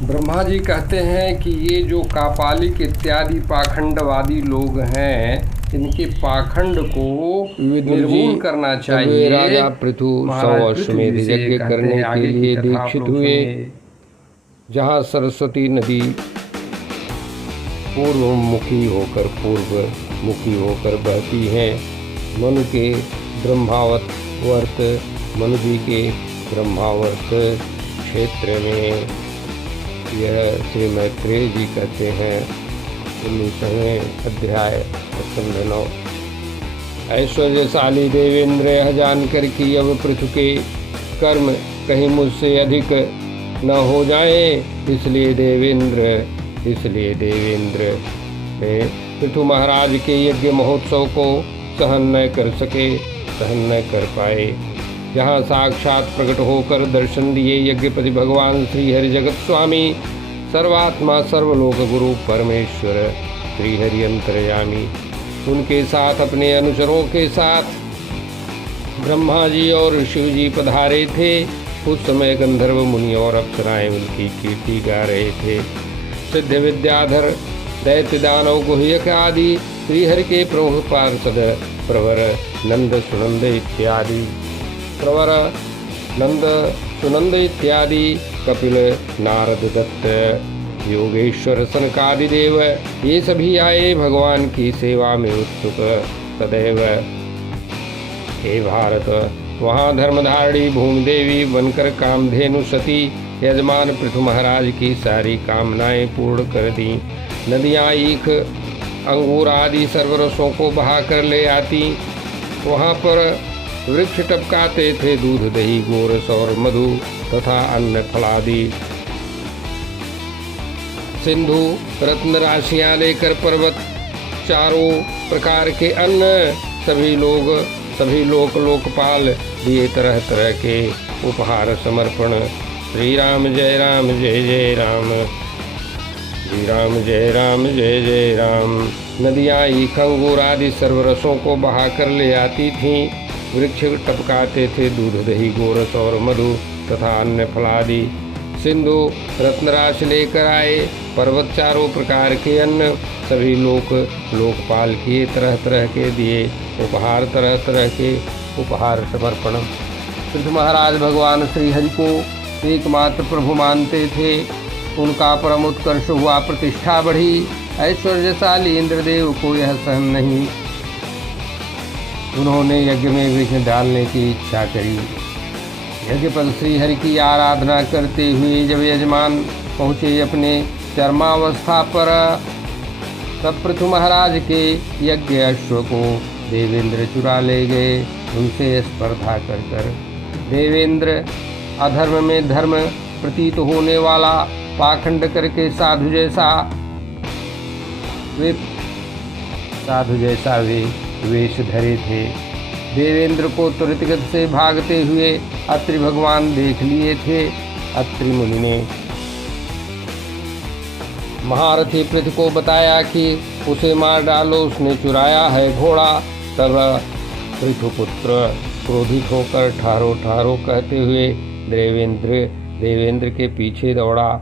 ब्रह्मा जी कहते हैं कि ये जो कापालिक इत्यादि पाखंडवादी लोग हैं, इनके पाखंड को निर्मूल करना चाहिए। राजा पृथु 100 अश्वमेध यज्ञ करने के लिए दीक्षित हुए। जहाँ सरस्वती नदी पूर्व मुखी होकर बहती हैं। मनु के ब्रह्मावर्त मनु जी के ब्रह्मावर्त क्षेत्र में यह श्री मैत्रेय जी कहते हैं 19वें अध्याय प्रसंग 9। ऐश्वर्यशाली देवेंद्र यह जानकर कि अब पृथु के कर्म कहीं मुझसे अधिक न हो जाए, इसलिए देवेंद्र ने पृथु महाराज के यज्ञ महोत्सव को सहन न कर पाए। जहाँ साक्षात प्रकट होकर दर्शन दिए यज्ञपति भगवान श्री हरि जगत स्वामी, सर्वात्मा सर्वलोक गुरु परमेश्वर श्री हरि अंतर्यामी, उनके साथ अपने अनुचरों के साथ ब्रह्मा जी और शिव जी पधारे थे। उस समय गंधर्व मुनि और अप्सराएं उनकी कीर्ति गा रहे थे। सिद्ध विद्याधर दैत्य दानव गुह्यक आदि श्रीहरि के प्रमुख पार्षद प्रवर नंद सुनंद इत्यादि कपिल नारद दत्त योगेश्वर सनकादि देव ये सभी आए भगवान की सेवा में उत्सुक सदैव। हे भारत, वहाँ धर्मधारिणी भूमि देवी बनकर कामधेनु सती यजमान पृथु महाराज की सारी कामनाएं पूर्ण कर दी। नदियाँ ईख अंगूर आदि सर्वरसों को बहा कर ले आती। वहाँ पर वृक्ष टपकाते थे दूध दही गोरस और मधु तथा अन्न फलादि। सिंधु रत्न राशियाँ लेकर पर्वत चारों प्रकार के अन्न सभी लोकपाल दिए तरह तरह के उपहार समर्पण। श्री राम जय राम जय जय राम, श्री राम जय राम जय जय राम। नदियाँ ईख अंगूर आदि सर्वरसों को बहा कर ले आती थीं। वृक्ष टपकाते थे दूध दही गोरस और मधु तथा अन्य फलादि। सिंधु रत्नराशि लेकर आए। पर्वत चारों प्रकार के अन्न सभी लोकपाल किए तरह तरह के दिए उपहार तरह तरह के उपहार समर्पण। पृथु महाराज भगवान श्री हरि को एकमात्र प्रभु मानते थे। उनका परम उत्कर्ष हुआ, प्रतिष्ठा बढ़ी। ऐश्वर्यशाली इंद्रदेव को यह सहन नहीं। उन्होंने यज्ञ में विघ्न डालने की इच्छा करी। यज्ञपति श्री हरि की आराधना करते हुए जब यजमान पहुँचे अपने चरमावस्था पर, तब पृथु महाराज के यज्ञ अश्व को देवेंद्र चुरा ले गए। उनसे स्पर्धा कर देवेंद्र अधर्म में धर्म प्रतीत होने वाला पाखंड करके साधु जैसा वे वेश धरे थे। देवेंद्र को त्वरितगति से भागते हुए अत्रि भगवान देख लिए थे। अत्रि मुनि ने महारथी पृथु को बताया कि उसे मार डालो, उसने चुराया है घोड़ा। तब पृथुपुत्र क्रोधित होकर ठारो ठारो कहते हुए देवेंद्र के पीछे दौड़ा।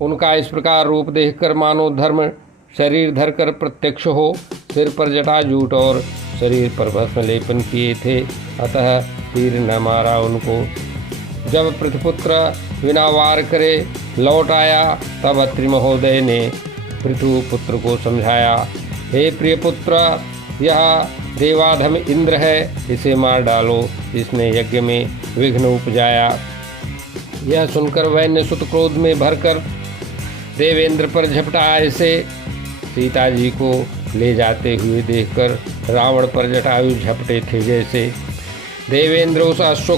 उनका इस प्रकार रूप देखकर मानो धर्म शरीर धरकर प्रत्यक्ष हो। सिर पर जटाजूट और शरीर पर भस्म लेपन किए थे, अतः तीर न मारा उनको। जब पृथुपुत्र बिना वार करे लौट आया, तब अत्रि महोदय ने पृथुपुत्र को समझाया, हे प्रिय पुत्र, यह देवाधम इंद्र है, इसे मार डालो, इसने यज्ञ में विघ्न उपजाया। यह सुनकर वैन्य सुत क्रोध में भरकर देवेंद्र पर झपटा। ऐसे सीता जी को ले जाते हुए देखकर रावण पर जटायु झपटे थे। जैसे देवेंद्र उस अश्व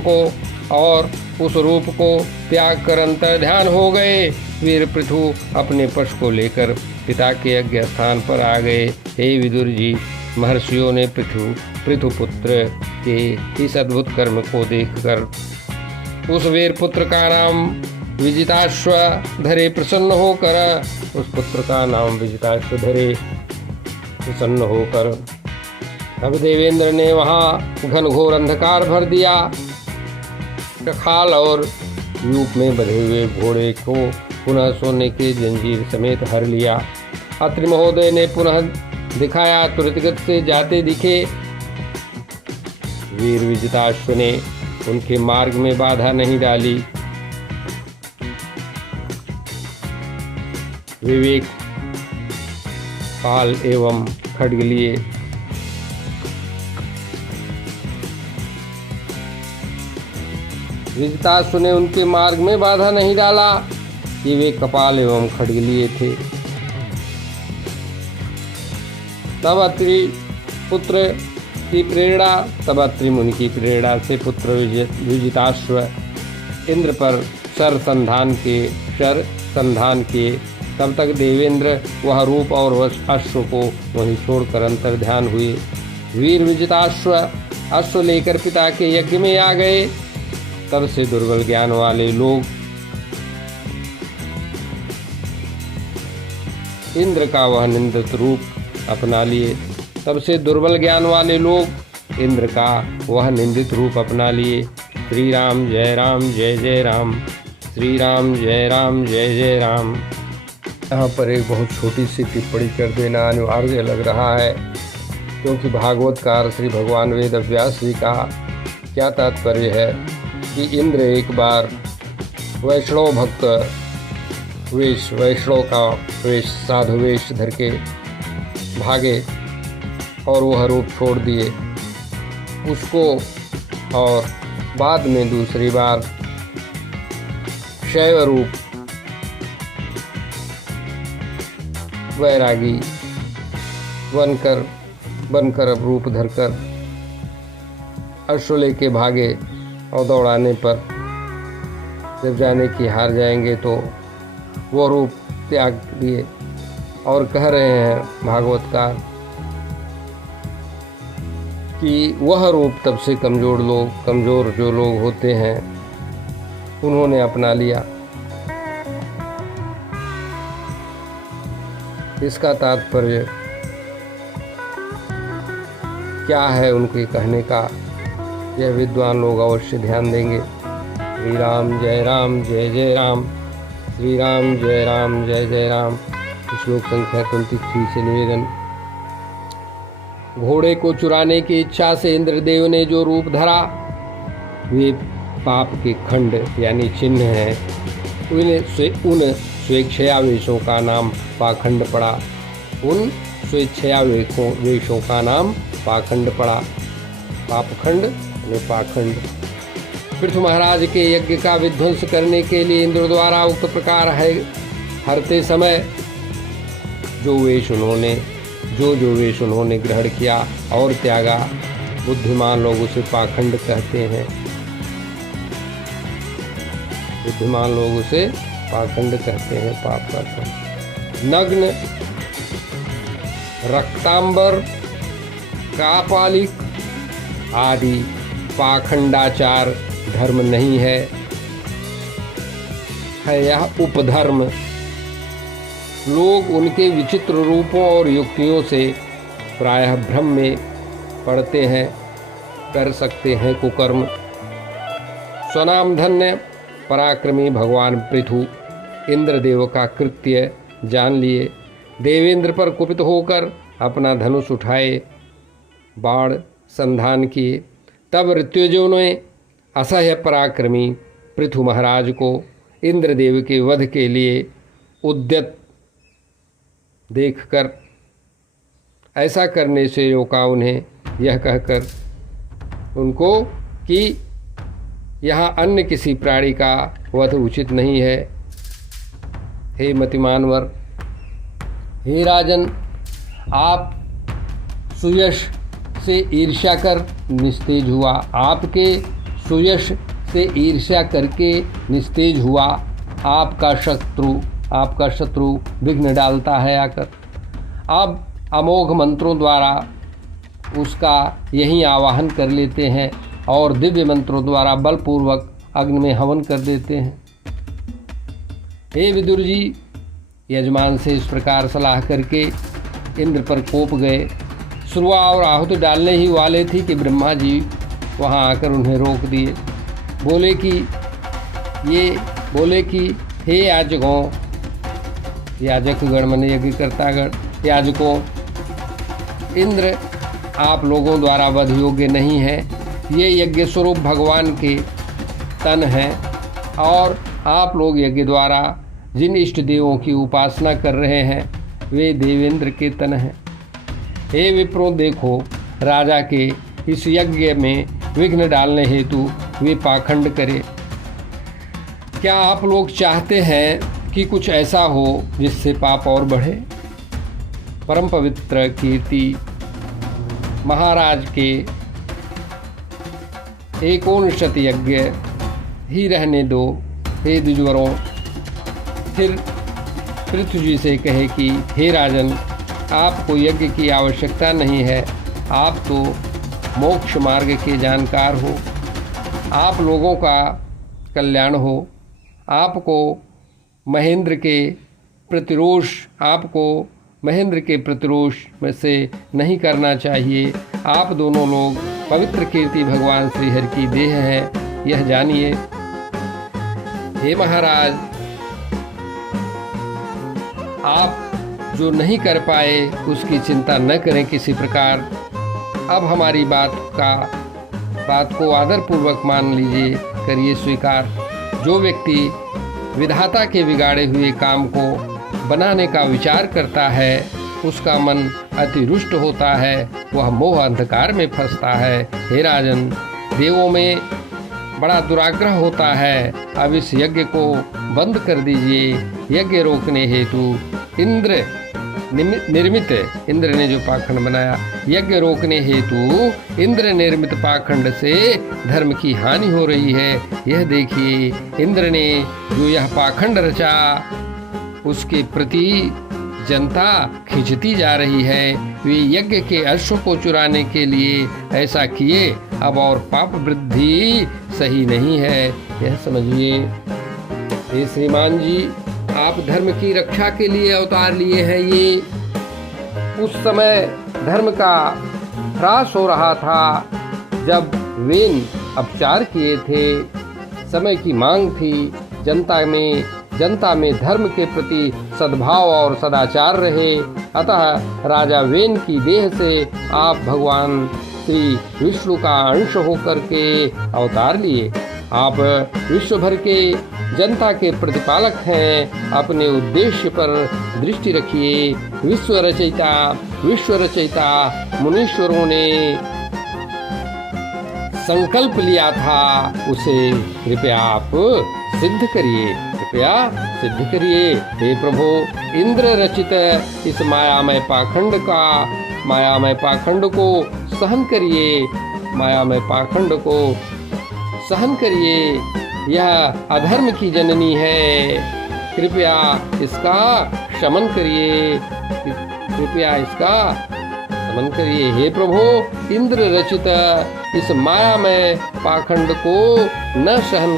को और उस रूप को त्याग कर अंतर ध्यान हो गए। वीर पृथु अपने पशु को लेकर पिता के यज्ञ स्थान पर आ गए। हे विदुर जी, महर्षियों ने पृथुपुत्र के इस अद्भुत कर्म को देखकर उस वीर पुत्र का नाम विजिताश्व धरे प्रसन्न होकर अब देवेंद्र ने वहाँ घनघोर अंधकार भर दिया। खाल और यूप में बंधे हुए घोड़े को पुनः सोने के जंजीर समेत हर लिया। अत्रि महोदय ने पुनः दिखाया, त्वरितगति से जाते दिखे। वीर विजिताश्व ने उनके मार्ग में बाधा नहीं डाली। विवेक पाल एवं खड्ग लिए विजिताश्व ने उनके मार्ग में बाधा नहीं डाला कि वे कपाल एवं खड्ग लिए थे। तब अत्रि पुत्र की प्रेरणा तब अत्रि मुनि की प्रेरणा से पुत्र विजिताश्व इंद्र पर शर संधान किए। तब तक देवेंद्र वह रूप और वह अश्व को वहीं छोड़कर अंतर ध्यान हुए। वीर विजिताश्व अश्व लेकर पिता के यज्ञ में आ गए। तब से दुर्बल ज्ञान वाले लोग इंद्र का वह निंदित रूप अपना लिए। तब से दुर्बल ज्ञान वाले लोग इंद्र का वह निंदित रूप अपना लिए। श्री राम जय राम जय जय राम, श्री राम जय राम जय जय राम। यहाँ पर एक बहुत छोटी सी टिप्पणी कर देना अनिवार्य लग रहा है, क्योंकि भागवतकार श्री भगवान वेद व्यास जी का क्या तात्पर्य है कि इंद्र एक बार वैष्णव भक्त वैष्णव का वेश साधु वेश धर के भागे और वह रूप छोड़ दिए उसको, और बाद में दूसरी बार शैव रूप वैरागी बनकर अब रूप धरकर अश्व लेके भागे और दौड़ाने पर जब जाने की हार जाएंगे तो वो रूप त्याग दिए। और कह रहे हैं भागवतकार कि वह रूप तब से कमज़ोर जो लोग होते हैं उन्होंने अपना लिया। इसका तात्पर्य क्या है उनके कहने का, यह विद्वान लोग अवश्य ध्यान देंगे। श्री राम जय राम जय जय राम, श्री राम जय राम जय जय राम। श्लोक संख्या 23 से निवेदन। घोड़े को चुराने की इच्छा से इंद्रदेव ने जो रूप धरा वे पाप के खंड यानी चिन्ह हैं। उन स्वेच्छयावेशों का नाम पाखंड पड़ा। उन स्वेच्छयावेशों का नाम पाखंड पड़ा। पापखंड यानी पाखंड। पृथु महाराज के यज्ञ का विध्वंस करने के लिए इंद्र द्वारा उक्त प्रकार है हरते समय जो वेश उन्होंने ग्रहण किया और त्यागा, बुद्धिमान लोग उसे पाखंड कहते हैं। बुद्धिमान लोग उसे पाखंड कहते हैं, पाप का खंड। नग्न, रक्तांबर, कापालिक आदि पाखंडाचार धर्म नहीं है यह उपधर्म। लोग उनके विचित्र रूपों और युक्तियों से प्रायः भ्रम में पड़ते हैं, कर सकते हैं कुकर्म। स्वनाम धन्य पराक्रमी भगवान पृथु इंद्रदेव का कृत्य जान लिए देवेंद्र पर कुपित होकर अपना धनुष उठाए, बाण संधान किए। तब ऋत्विजों ने असह्य पराक्रमी पृथु महाराज को इंद्रदेव के वध के लिए उद्यत देखकर ऐसा करने से रोका उन्हें, यह कहकर उनको कि यहाँ अन्य किसी प्राणी का वध उचित नहीं है। हे मतिमानवर, हे राजन, आप सुयश से ईर्ष्या कर निस्तेज हुआ, आपके सुयश से ईर्ष्या करके निस्तेज हुआ आपका शत्रु विघ्न डालता है आकर। अब अमोघ मंत्रों द्वारा उसका यही आवाहन कर लेते हैं और दिव्य मंत्रों द्वारा बलपूर्वक अग्नि में हवन कर देते हैं। हे विदुर जी, यजमान से इस प्रकार सलाह करके इंद्र पर कोप गए। सुरवा और आहुति डालने ही वाले थी कि ब्रह्मा जी वहाँ आकर उन्हें रोक दिए। बोले कि ये बोले कि हे याजकों, याजकगण माने यज्ञकर्तागण, याजकों, इंद्र आप लोगों द्वारा वध योग्य नहीं है। ये यज्ञ स्वरूप भगवान के तन हैं और आप लोग यज्ञ द्वारा जिन इष्ट देवों की उपासना कर रहे हैं वे देवेंद्र के तन हैं। हे विप्रो, देखो राजा के इस यज्ञ में विघ्न डालने हेतु वे पाखंड करे। क्या आप लोग चाहते हैं कि कुछ ऐसा हो जिससे पाप और बढ़े? परम पवित्र कीर्ति महाराज के एकोनशत यज्ञ ही रहने दो। हे द्विजवरों, फिर पृथ्वी जी से कहे कि हे राजन, आपको यज्ञ की आवश्यकता नहीं है, आप तो मोक्ष मार्ग के जानकार हो, आप लोगों का कल्याण हो, आपको महेंद्र के प्रतिरोष में से नहीं करना चाहिए। आप दोनों लोग पवित्र कीर्ति भगवान श्री हरि की देह हैं, यह जानिए। हे महाराज, आप जो नहीं कर पाए उसकी चिंता न करें किसी प्रकार। अब हमारी बात को आदरपूर्वक मान लीजिए, करिए स्वीकार। जो व्यक्ति विधाता के बिगाड़े हुए काम को बनाने का विचार करता है उसका मन अति रुष्ट होता है, वह मोह अंधकार में फंसता है। हे राजन, देवों में बड़ा दुराग्रह होता है। अब इस यज्ञ को बंद कर दीजिए। यज्ञ रोकने हेतु इंद्र ने जो पाखंड बनाया, यज्ञ रोकने हेतु इंद्र निर्मित पाखंड से धर्म की हानि हो रही है। यह देखिए, इंद्र ने जो यह पाखंड रचा उसके प्रति जनता खिंचती जा रही है। वे यज्ञ के अश्व को चुराने के लिए ऐसा किए। अब और पाप वृद्धि सही नहीं है, यह समझिए। हे श्रीमान जी, आप धर्म की रक्षा के लिए अवतार लिए हैं। ये उस समय धर्म का ह्रास हो रहा था जब वेन अपचार किए थे। समय की मांग थी, जनता में धर्म के प्रति सद्भाव और सदाचार रहे। अतः राजा वेन की देह से आप भगवान श्री विष्णु का अंश होकर के अवतार लिए। आप विश्व भर के जनता के प्रतिपालक हैं। अपने उद्देश्य पर दृष्टि रखिए। विश्व रचयिता मुनीश्वरों ने संकल्प लिया था, उसे कृपया आप सिद्ध करिए, कृपया सिद्ध करिए। हे प्रभु, इंद्र रचित इस मायामय पाखंड को सहन करिए, मायामय पाखंड को सहन करिए। यह अधर्म की जननी है, कृपया इसका शमन करिए, कृपया इसका शमन करिए। हे प्रभु, इंद्र रचित इस मायामय पाखंड को न सहन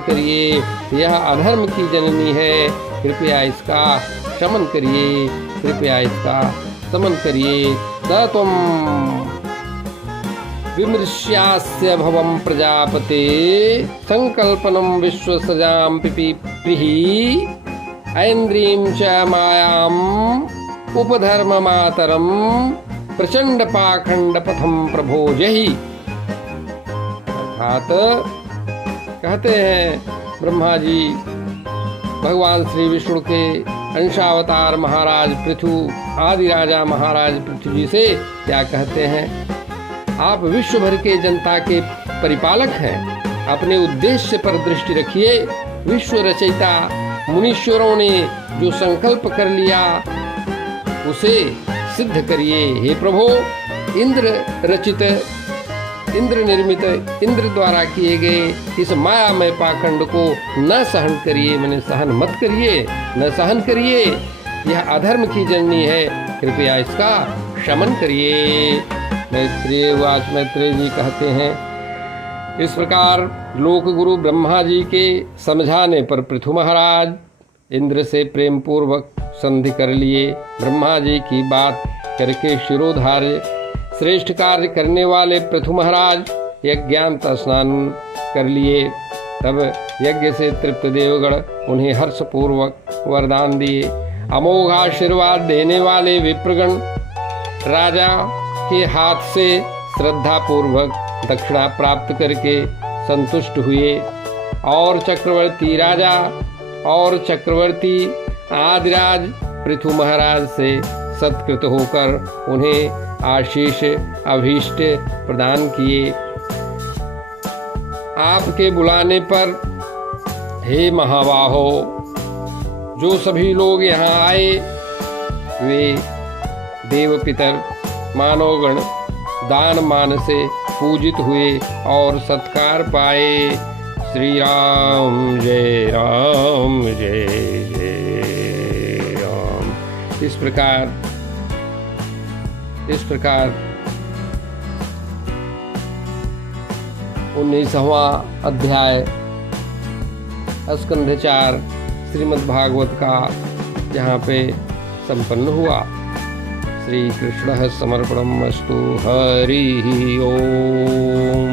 करिए, यह अधर्म की जननी है, कृपया इसका शमन करिए, कृपया इसका शमन करिए। तम विमृश्यास्य भवं प्रजापते संकल्पनं विश्वसजां पिपीहि ऐन्द्रीं च मायाम् उपधर्म मातरम प्रचंड पाखंड पथम प्रभो जही। अर्थात कहते हैं ब्रह्मा जी भगवान श्री विष्णु के अंशावतार महाराज पृथु आदि राजा महाराज पृथु जी से क्या कहते हैं, आप विश्व भर के जनता के परिपालक हैं। अपने उद्देश्य पर दृष्टि रखिए। विश्व रचयिता मुनीश्वरों ने जो संकल्प कर लिया उसे सिद्ध करिए। हे प्रभु, इंद्र रचित, इंद्र निर्मित, इंद्र द्वारा किए गए इस मायामय पाखंड को न सहन करिए, मैंने सहन मत करिए, न सहन करिए। यह अधर्म की जननी है, कृपया इसका शमन करिए। मैत्रेय जी कहते हैं, इस प्रकार लोक गुरु ब्रह्मा जी के समझाने पर पृथु महाराज इंद्र से प्रेम पूर्वक संधि कर लिए। ब्रह्मा जी की बात करके शिरोधार्य श्रेष्ठ कार्य करने वाले पृथु महाराज यज्ञांत स्नान कर लिए। तब यज्ञ से तृप्त देवगण उन्हें हर्षपूर्वक वरदान दिए। अमोघ आशीर्वाद देने वाले विप्रगण राजा के हाथ से श्रद्धापूर्वक दक्षिणा प्राप्त करके संतुष्ट हुए और चक्रवर्ती आदिराज पृथु महाराज से सत्कृत होकर उन्हें आशीष अभीष्ट प्रदान किए। आपके बुलाने पर हे महाबाहो जो सभी लोग यहाँ आए वे देवपितर मानवगण दान मान से पूजित हुए और सत्कार पाए। श्री राम जय राम जय जय राम। इस प्रकार 19वां अध्याय स्कंध 4 श्रीमद् भागवत का यहाँ पे संपन्न हुआ। श्री कृष्ण समर्पणमस्तु। हरि ओम।